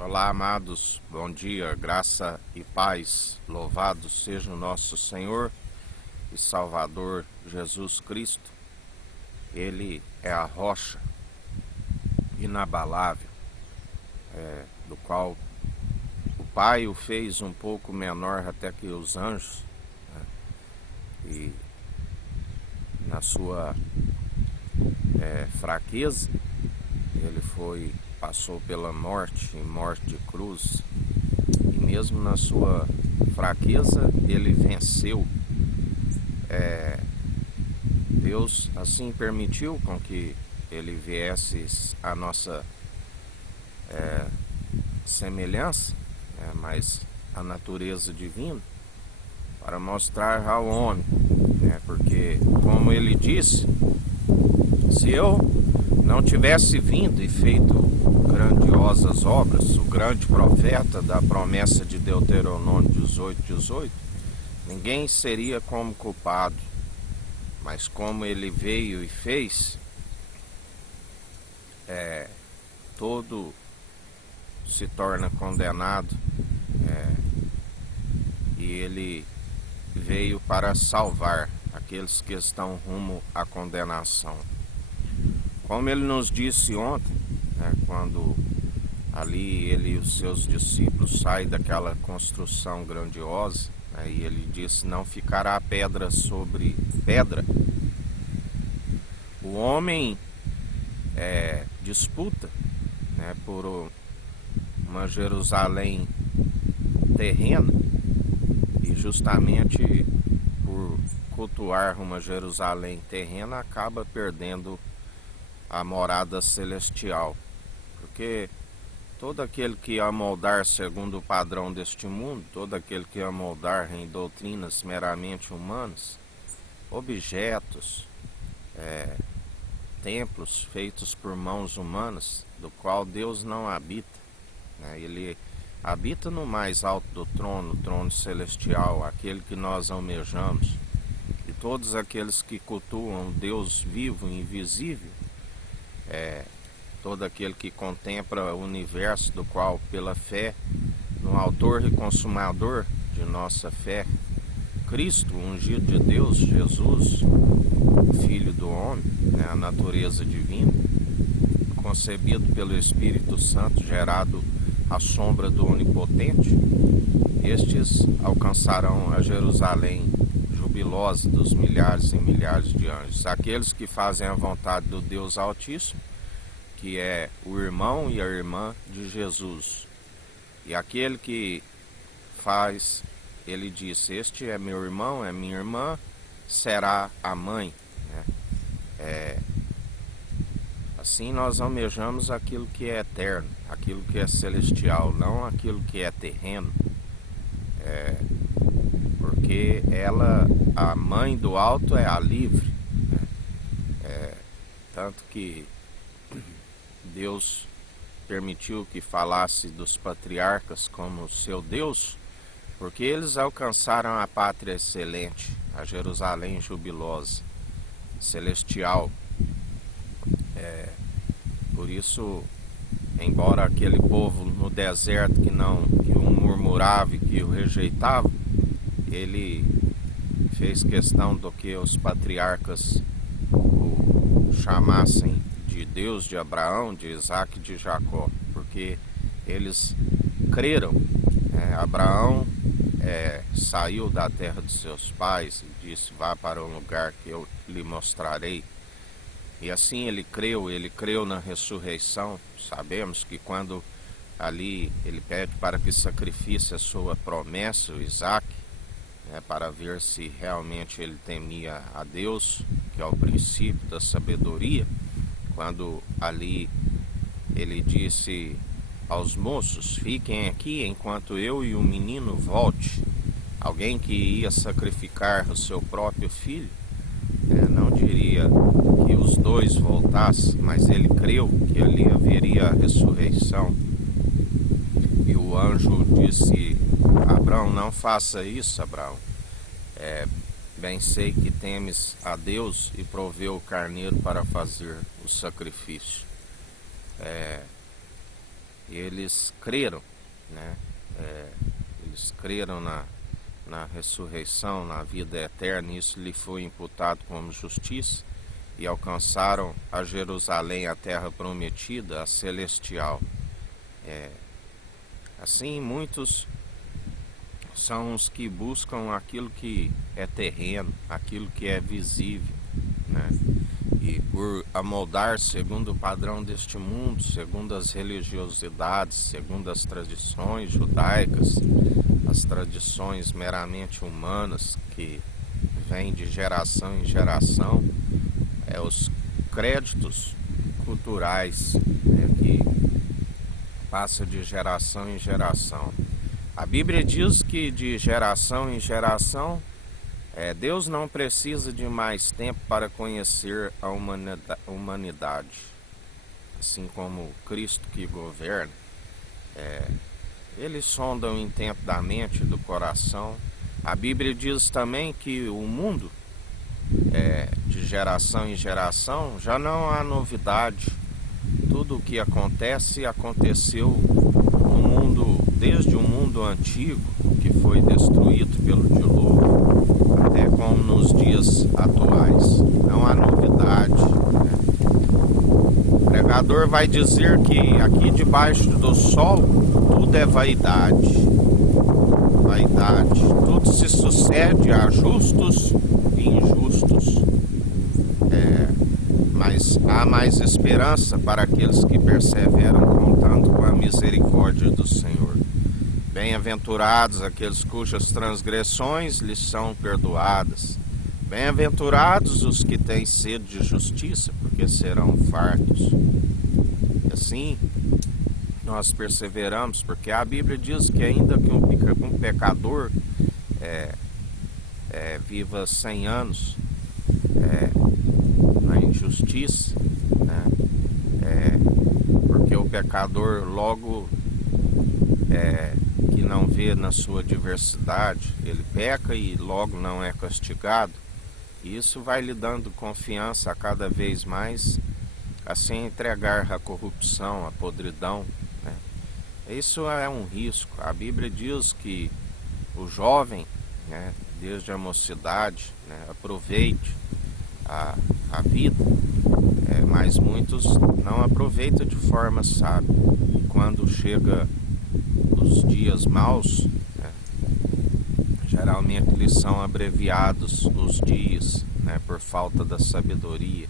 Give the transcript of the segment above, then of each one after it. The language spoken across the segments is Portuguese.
Olá, amados, bom dia, graça e paz, louvado seja o nosso Senhor e Salvador Jesus Cristo. Ele é a rocha inabalável, do qual o Pai o fez um pouco menor até que os anjos, e na sua fraqueza ele passou pela morte, em morte de cruz, e mesmo na sua fraqueza ele venceu. Deus assim permitiu com que ele viesse a nossa semelhança, mas a natureza divina, para mostrar ao homem, porque como ele disse, se eu não tivesse vindo e feito grandiosas obras, o grande profeta da promessa de Deuteronômio 18:18, ninguém seria como culpado, mas como ele veio e fez, todo se torna condenado, e ele veio para salvar aqueles que estão rumo à condenação. Como ele nos disse ontem, quando ali ele e os seus discípulos saem daquela construção grandiosa, e ele disse: não ficará pedra sobre pedra. O homem disputa por uma Jerusalém terrena, e justamente por cultuar uma Jerusalém terrena acaba perdendo a morada celestial, porque todo aquele que amoldar segundo o padrão deste mundo, todo aquele que amoldar em doutrinas meramente humanas, objetos, templos feitos por mãos humanas, do qual Deus não habita, ele habita no mais alto do trono, o trono celestial, aquele que nós almejamos, e todos aqueles que cultuam o Deus vivo e invisível, todo aquele que contempla o universo, do qual pela fé no autor e consumador de nossa fé, Cristo, o ungido de Deus, Jesus, o Filho do homem, a natureza divina, concebido pelo Espírito Santo, gerado à sombra do Onipotente, estes alcançarão a Jerusalém jubilosa dos milhares e milhares de anjos, aqueles que fazem a vontade do Deus Altíssimo, que é o irmão e a irmã de Jesus. E aquele que faz, ele disse: este é meu irmão, é minha irmã, será a mãe. Assim nós almejamos aquilo que é eterno, aquilo que é celestial, não aquilo que é terreno, porque a mãe do alto é a livre, tanto que Deus permitiu que falasse dos patriarcas como seu Deus, porque eles alcançaram a pátria excelente, a Jerusalém jubilosa, celestial. Por isso, embora aquele povo no deserto que o murmurava e que o rejeitava, ele fez questão do que os patriarcas o chamassem de Deus de Abraão, de Isaac e de Jacó, porque eles creram. Abraão saiu da terra de seus pais e disse: vá para um lugar que eu lhe mostrarei. E assim ele creu na ressurreição. Sabemos que quando ali ele pede para que sacrifique a sua promessa, o Isaac, para ver se realmente ele temia a Deus, que é o princípio da sabedoria, quando ali ele disse aos moços: fiquem aqui enquanto eu e o menino volte. Alguém que ia sacrificar o seu próprio filho, não diria que os dois voltassem, mas ele creu que ali haveria a ressurreição. E o anjo disse: Abraão, não faça isso, Abraão. Bem sei que temes a Deus, e proveu o carneiro para fazer o sacrifício. eles creram, né? Eles creram na ressurreição, na vida eterna, e isso lhe foi imputado como justiça, e alcançaram a Jerusalém, a terra prometida, a celestial. Assim, muitos são os que buscam aquilo que é terreno, aquilo que é visível, né? E por amoldar segundo o padrão deste mundo, segundo as religiosidades, segundo as tradições judaicas, as tradições meramente humanas que vêm de geração em geração, os créditos culturais, né, que passa de geração em geração. A Bíblia diz que de geração em geração, Deus não precisa de mais tempo para conhecer a humanidade. Assim como Cristo que governa, eles sondam intensamente do coração. A Bíblia diz também que o mundo, de geração em geração, já não há novidade. Tudo o que acontece, aconteceu no mundo, desde o mundo antigo, que foi destruído pelo dilúvio, até como nos dias atuais. Não há novidade, né? O pregador vai dizer que aqui debaixo do sol tudo é vaidade. Vaidade. Tudo se sucede a justos e injustos. Mas há mais esperança para aqueles que perseveram contando com a misericórdia do Senhor. Bem-aventurados aqueles cujas transgressões lhes são perdoadas. Bem-aventurados os que têm sede de justiça, porque serão fartos. Assim, nós perseveramos, porque a Bíblia diz que ainda que um pecador viva 100 anos na injustiça, né? Porque o pecador logo que não vê na sua diversidade, ele peca e logo não é castigado. E isso vai lhe dando confiança a cada vez mais a se entregar à corrupção, à podridão, né? Isso é um risco. A Bíblia diz que o jovem, né, desde a mocidade, né, aproveite a vida, mas muitos não aproveitam de forma sábia. E quando chega os dias maus, né, geralmente lhes são abreviados os dias, né, por falta da sabedoria,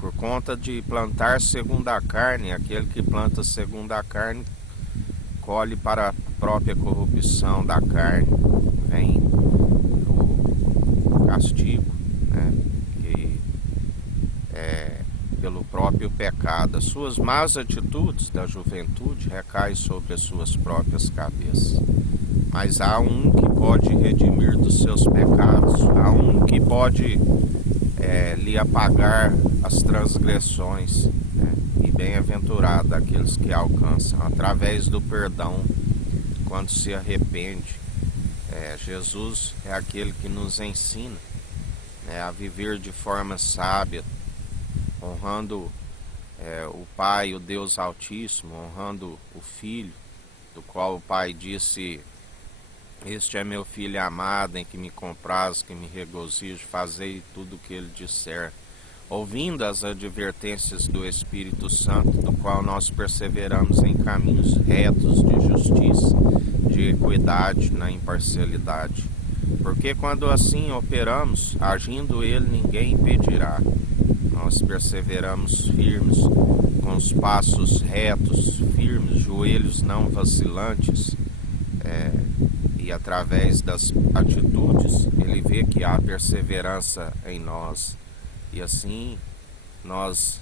por conta de plantar segundo a carne. Aquele que planta segundo a carne colhe para a própria corrupção da carne, vem o castigo, né, que pelo próprio pecado. As suas más atitudes da juventude recaem sobre as suas próprias cabeças. Mas há um que pode redimir dos seus pecados, há um que pode lhe apagar as transgressões, né? E bem-aventurado aqueles que alcançam através do perdão quando se arrepende. Jesus é aquele que nos ensina, né, a viver de forma sábia, honrando o Pai, o Deus Altíssimo, honrando o Filho, do qual o Pai disse: este é meu Filho amado, em que me compraz, que me regozijo, fazei tudo o que ele disser. Ouvindo as advertências do Espírito Santo, do qual nós perseveramos em caminhos retos de justiça, de equidade, na imparcialidade. Porque quando assim operamos, agindo ele, ninguém impedirá. Nós perseveramos firmes, com os passos retos, firmes, joelhos não vacilantes, e através das atitudes ele vê que há perseverança em nós, e assim nós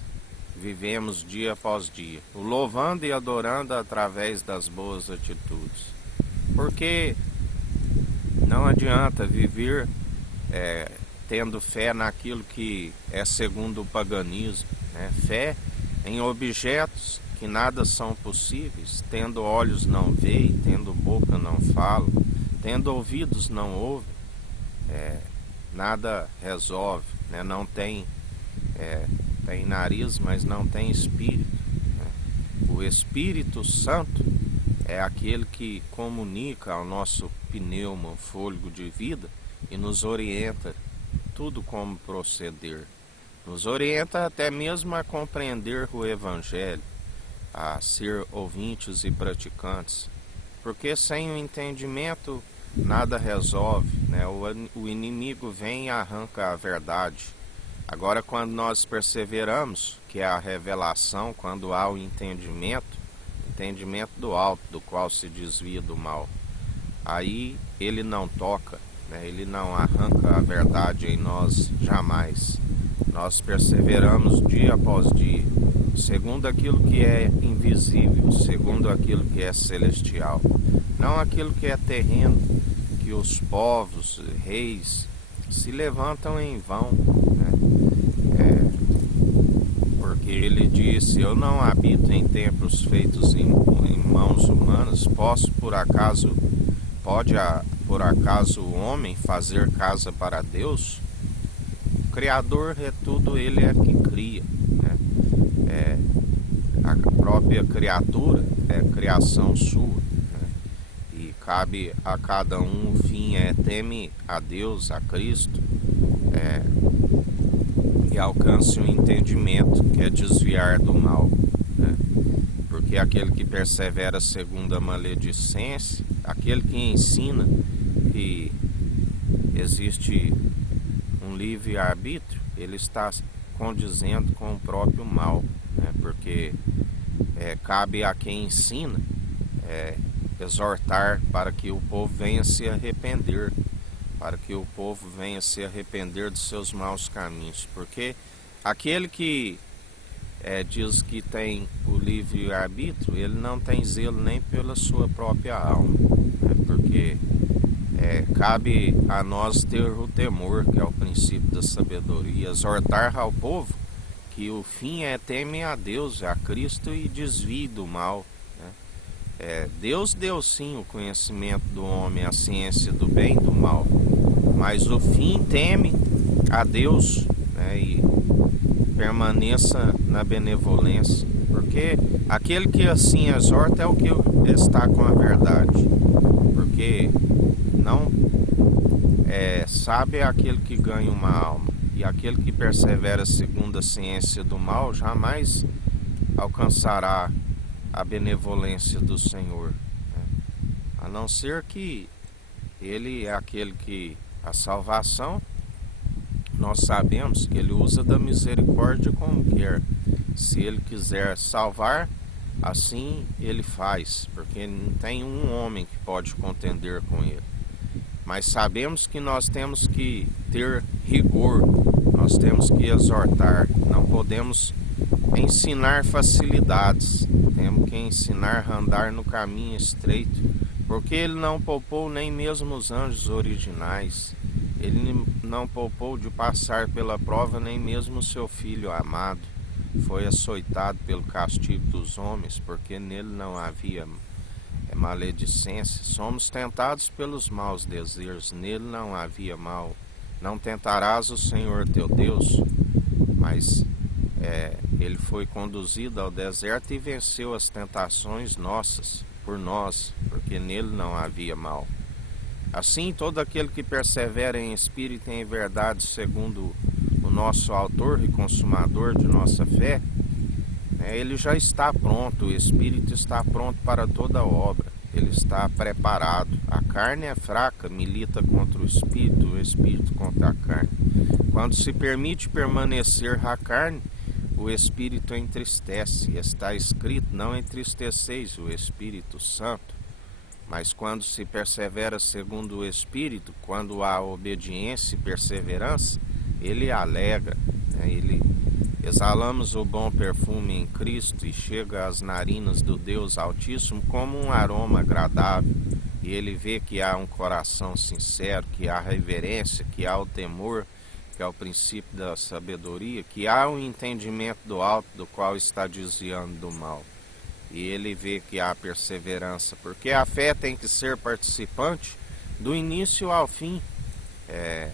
vivemos dia após dia, o louvando e adorando através das boas atitudes. Porque não adianta viver tendo fé naquilo que é segundo o paganismo, né? Fé em objetos que nada são possíveis, tendo olhos não veem, tendo boca não falam, tendo ouvidos não ouvem, nada resolve, né? Não tem, tem nariz, mas não tem espírito, né? O Espírito Santo é aquele que comunica ao nosso pneuma, fôlego de vida, e nos orienta tudo como proceder. Nos orienta até mesmo a compreender o Evangelho, a ser ouvintes e praticantes, porque sem o entendimento nada resolve, né? O inimigo vem e arranca a verdade. Agora, quando nós perseveramos, que é a revelação, quando há o entendimento do alto, do qual se desvia do mal, aí ele não toca, né? Ele não arranca a verdade em nós jamais. Nós perseveramos dia após dia, segundo aquilo que é invisível, segundo aquilo que é celestial, não aquilo que é terreno, que os povos, reis, se levantam em vão, né? Porque ele disse: eu não habito em templos feitos em mãos humanas. Pode por acaso o homem fazer casa para Deus? O Criador é tudo, ele é que cria, né? A própria criatura é criação sua, né? E cabe a cada um, o fim teme a Deus, a Cristo, e alcance o entendimento, que é desviar do mal, né? Porque aquele que persevera segundo a maledicência, aquele que ensina que existe um livre-arbítrio, ele está condizendo com o próprio mal, né? Porque cabe a quem ensina exortar para que o povo venha se arrepender, para que o povo venha se arrepender dos seus maus caminhos, porque aquele que diz que tem o livre-arbítrio, ele não tem zelo nem pela sua própria alma, né? Porque cabe a nós ter o temor, que é o princípio da sabedoria, exortar ao povo que o fim teme a Deus, a Cristo, e desvie do mal, né? Deus deu sim o conhecimento do homem, a ciência do bem e do mal, mas o fim teme a Deus, né? E permaneça na benevolência, porque aquele que assim exorta é o que está com a verdade, porque não sabe aquele que ganha uma alma, e aquele que persevera segundo a ciência do mal jamais alcançará a benevolência do Senhor, né? A não ser que ele é aquele que a salvação, nós sabemos que ele usa da misericórdia como quer. Se ele quiser salvar, assim ele faz, porque não tem um homem que pode contender com ele. Mas sabemos que nós temos que ter rigor, nós temos que exortar, não podemos ensinar facilidades, temos que ensinar a andar no caminho estreito, porque ele não poupou nem mesmo os anjos originais, ele não poupou de passar pela prova nem mesmo o seu filho amado. Foi açoitado pelo castigo dos homens, porque nele não havia maledicência. Somos tentados pelos maus desejos, nele não havia mal. Não tentarás o Senhor teu Deus, mas ele foi conduzido ao deserto e venceu as tentações nossas, por nós, porque nele não havia mal. Assim, todo aquele que persevera em espírito e em verdade, segundo o nosso autor e consumador de nossa fé, ele já está pronto, o Espírito está pronto para toda obra, ele está preparado. A carne é fraca, milita contra o Espírito contra a carne. Quando se permite permanecer a carne, o Espírito entristece. Está escrito: não entristeceis o Espírito Santo. Mas quando se persevera segundo o Espírito, quando há obediência e perseverança, ele alegra, né? Exalamos o bom perfume em Cristo e chega às narinas do Deus Altíssimo como um aroma agradável. E ele vê que há um coração sincero, que há reverência, que há o temor, que é o princípio da sabedoria, que há um entendimento do alto, do qual está desviando do mal. E ele vê que há perseverança, porque a fé tem que ser participante do início ao fim.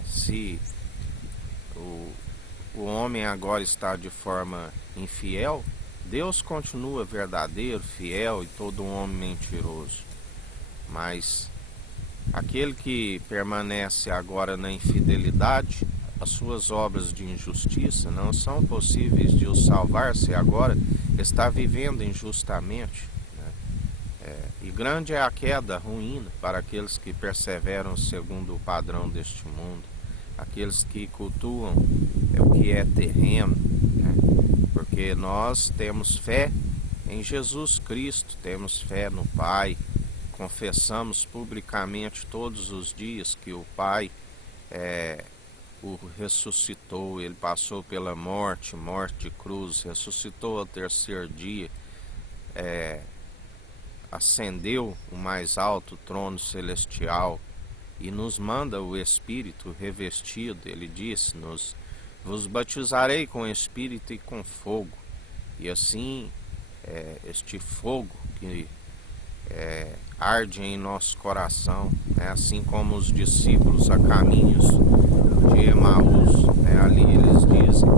Se o homem agora está de forma infiel, Deus continua verdadeiro, fiel e todo homem mentiroso. Mas aquele que permanece agora na infidelidade, as suas obras de injustiça não são possíveis de o salvar se agora está vivendo injustamente. E grande é a queda, ruína, para aqueles que perseveram segundo o padrão deste mundo, aqueles que cultuam o que é terreno, né? Porque nós temos fé em Jesus Cristo, temos fé no Pai, confessamos publicamente todos os dias que o Pai o ressuscitou, ele passou pela morte de cruz, ressuscitou ao terceiro dia, ascendeu o mais alto trono celestial e nos manda o Espírito revestido. Ele disse: vos batizarei com Espírito e com fogo. E assim, este fogo que arde em nosso coração, assim como os discípulos a caminhos de Emaús, ali eles dizem,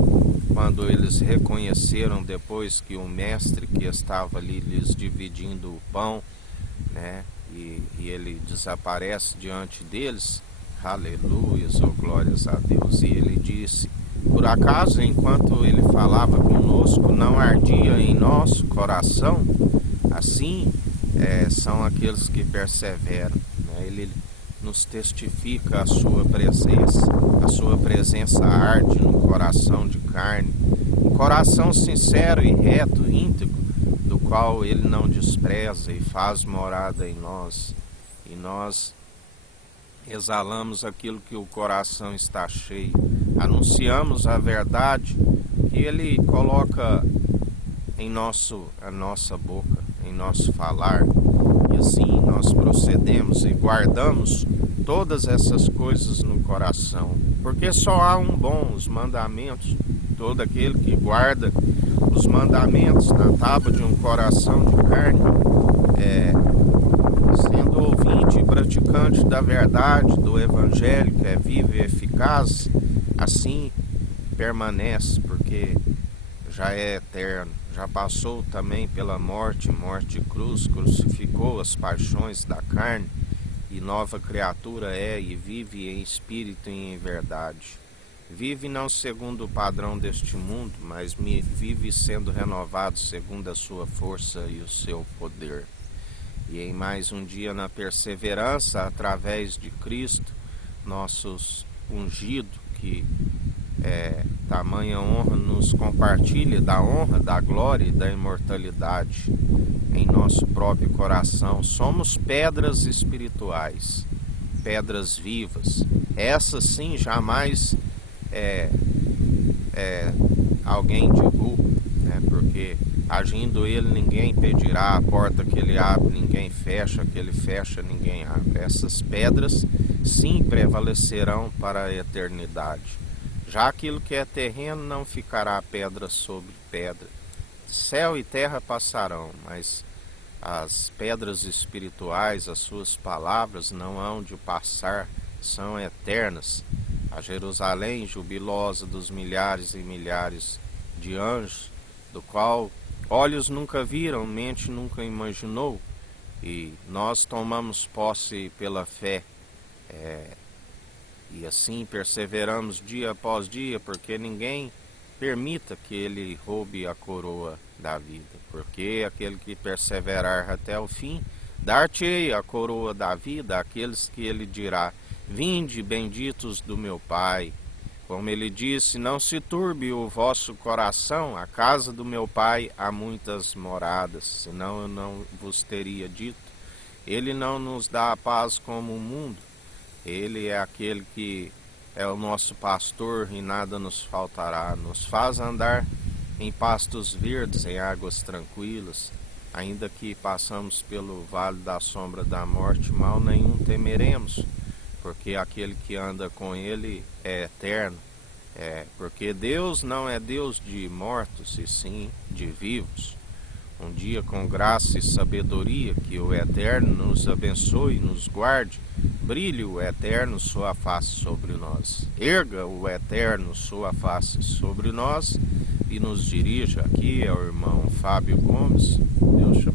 quando eles reconheceram depois que o mestre que estava ali lhes dividindo o pão, e ele desaparece diante deles, aleluias, ou glórias a Deus, e ele disse: por acaso, enquanto ele falava conosco, não ardia em nosso coração? Assim são aqueles que perseveram, Ele nos testifica a sua presença arde no coração de carne, um coração sincero e reto, íntegro, do qual ele não despreza e faz morada em nós, e nós exalamos aquilo que o coração está cheio, anunciamos a verdade que ele coloca em a nossa boca, em nosso falar, e assim nós procedemos e guardamos todas essas coisas no coração, porque só há um bom, os mandamentos. Todo aquele que guarda os mandamentos na tábua de um coração de carne, sendo ouvinte e praticante da verdade, do Evangelho, que é vivo e eficaz, assim permanece, porque já é eterno, já passou também pela morte de cruz, crucificou as paixões da carne, e nova criatura é e vive em espírito e em verdade. Vive não segundo o padrão deste mundo, mas vive sendo renovado segundo a sua força e o seu poder. E em mais um dia na perseverança, através de Cristo, nossos ungido, que tamanha honra nos compartilha da honra, da glória e da imortalidade em nosso próprio coração. Somos pedras espirituais, pedras vivas. Essas sim jamais alguém derruba, porque agindo ele ninguém pedirá, a porta que ele abre ninguém fecha, que ele fecha ninguém abre. Essas pedras sim prevalecerão para a eternidade. Já aquilo que é terreno não ficará pedra sobre pedra. Céu e terra passarão, mas as pedras espirituais, as suas palavras não hão de passar, são eternas. A Jerusalém jubilosa dos milhares e milhares de anjos, do qual olhos nunca viram, mente nunca imaginou, e nós tomamos posse pela fé, e assim perseveramos dia após dia, porque ninguém permita que ele roube a coroa da vida, porque aquele que perseverar até o fim, dar-te-ei a coroa da vida, àqueles que ele dirá: vinde, benditos do meu Pai. Como ele disse: não se turbe o vosso coração, a casa do meu Pai há muitas moradas, senão eu não vos teria dito. Ele não nos dá a paz como o mundo. Ele é aquele que é o nosso pastor e nada nos faltará. Nos faz andar em pastos verdes, em águas tranquilas. Ainda que passamos pelo vale da sombra da morte, mal nenhum temeremos, porque aquele que anda com ele é eterno. Porque Deus não é Deus de mortos, e sim de vivos. um dia com graça e sabedoria, que o Eterno nos abençoe e nos guarde. Brilhe o Eterno sua face sobre nós. Erga o Eterno sua face sobre nós e nos dirija. Aqui é o irmão Fábio Gomes. Deus te